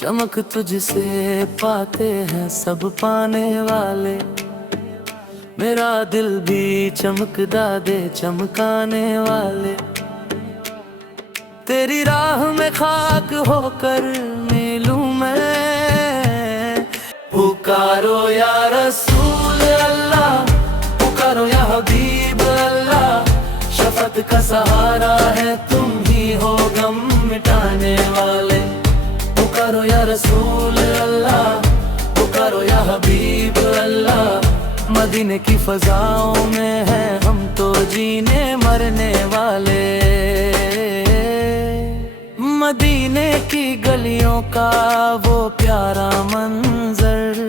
चमक तुझसे पाते हैं सब पाने वाले, मेरा दिल भी चमकदा दे चमकाने वाले। तेरी राह में खाक होकर मिलूं मैं, पुकारो या रसूल अल्लाह, पुकारो या हबीब अल्लाह। शफकत का सहारा है तुम ही हो गम मिटाने वाले, पुकारो या रसूल अल्लाह, पुकारो या हबीब अल्लाह। मदीने की फजाओं में है हम तो जीने मरने वाले, मदीने की गलियों का वो प्यारा मंजर,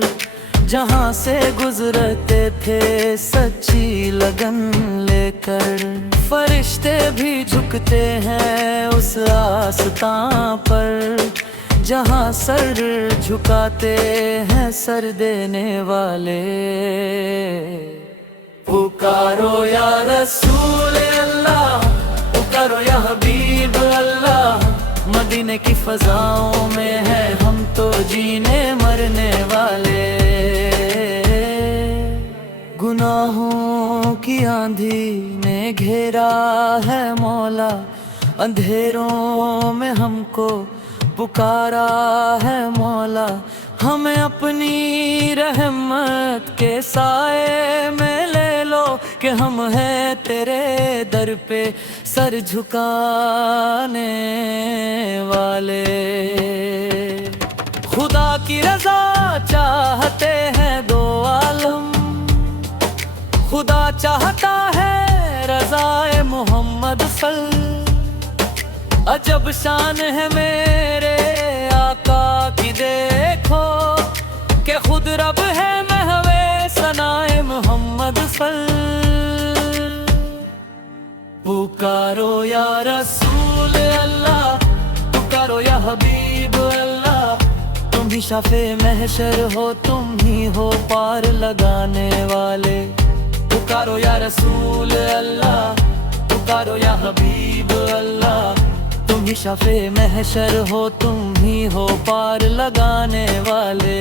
जहाँ से गुजरते थे सच्ची लगन लेकर। फरिश्ते भी झुकते हैं उस आस्तां पर, जहाँ सर झुकाते हैं सर देने वाले। पुकारो या रसूल अल्लाह, पुकारो या हबीब अल्लाह। मदीने की फजाओं में है हम तो जीने मरने वाले। गुनाहों की आंधी ने घेरा है मौला, अंधेरों में हमको पुकारा है मौला। हमें अपनी रहमत के साए में ले लो, कि हम हैं तेरे दर पे सर झुकाने वाले। खुदा की रजा चाहते हैं दो आलम, खुदा चाहता है रज़ाए मोहम्मद सल। अजब शान है मेरे आका की देखो, कि खुद रब है महवे सनाए मोहम्मद सल। पुकारो या रसूल अल्लाह, पुकारो या हबीब अल्लाह। तुम ही शाफे महशर हो, तुम ही हो पार लगाने वाले। पुकारो या रसूल अल्लाह, पुकारो या हबीब अल्लाह। तुम ही शाफे महशर हो, तुम ही हो पार लगाने वाले।